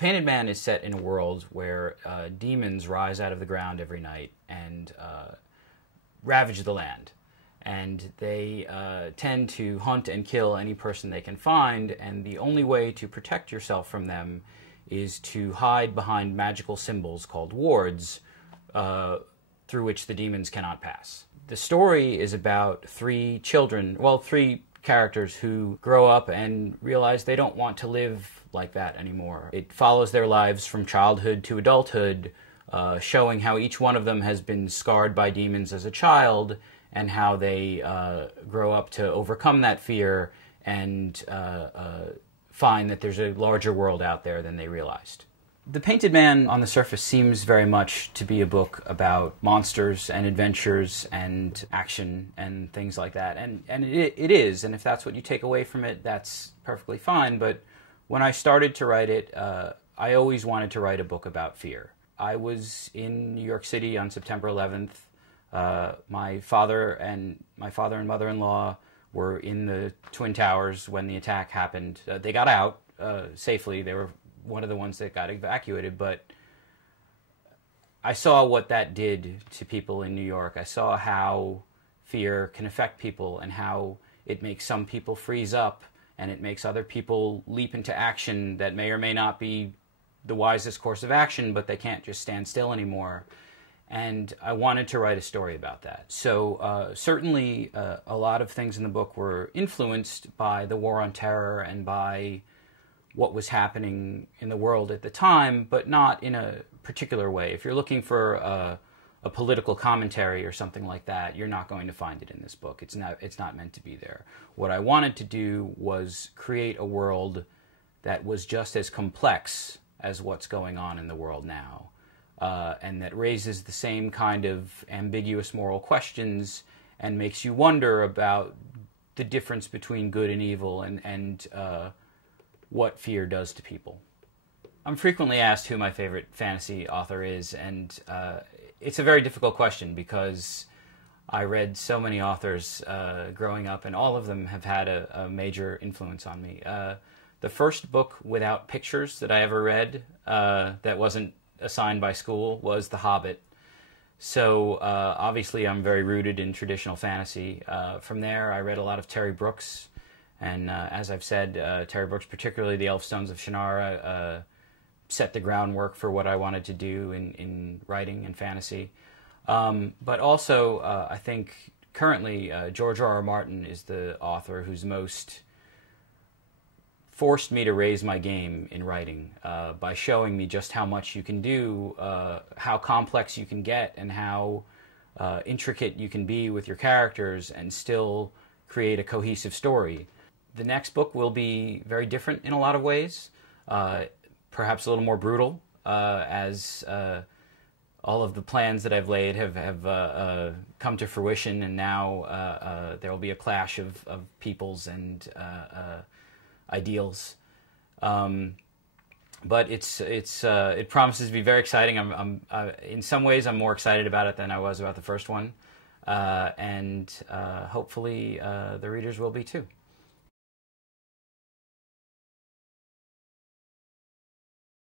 Painted Man is set in a world where demons rise out of the ground every night and ravage the land. And they tend to hunt and kill any person they can find, and the only way to protect yourself from them is to hide behind magical symbols called wards, through which the demons cannot pass. The story is about three characters who grow up and realize they don't want to live like that anymore. It follows their lives from childhood to adulthood, showing how each one of them has been scarred by demons as a child, and how they grow up to overcome that fear and find that there's a larger world out there than they realized. The Painted Man on the surface seems very much to be a book about monsters and adventures and action and things like that. And it is, and if that's what you take away from it, that's perfectly fine. But when I started to write it, I always wanted to write a book about fear. I was in New York City on September 11th. My father and mother-in-law were in the Twin Towers when the attack happened. They got out safely. They were one of the ones that got evacuated, but I saw what that did to people in New York. I saw how fear can affect people and how it makes some people freeze up and it makes other people leap into action that may or may not be the wisest course of action, but they can't just stand still anymore. And I wanted to write a story about that. So certainly a lot of things in the book were influenced by the War on Terror and by what was happening in the world at the time, but not in a particular way. If you're looking for a political commentary or something like that, you're not going to find it in this book. It's not meant to be there. What I wanted to do was create a world that was just as complex as what's going on in the world now. And that raises the same kind of ambiguous moral questions and makes you wonder about the difference between good and evil and what fear does to people. I'm frequently asked who my favorite fantasy author is, and it's a very difficult question because I read so many authors growing up, and all of them have had a major influence on me. The first book without pictures that I ever read that wasn't assigned by school was The Hobbit. So obviously I'm very rooted in traditional fantasy. From there I read a lot of Terry Brooks, and as I've said, Terry Brooks, particularly The Elfstones of Shannara, set the groundwork for what I wanted to do in writing and fantasy. But also I think currently George R. R. Martin is the author who's most forced me to raise my game in writing by showing me just how much you can do, how complex you can get, and how intricate you can be with your characters and still create a cohesive story. The next book will be very different in a lot of ways, perhaps a little more brutal, as all of the plans that I've laid have come to fruition, and now there will be a clash of peoples and ideals, but it promises to be very exciting. In some ways I'm more excited about it than I was about the first one, and hopefully the readers will be too.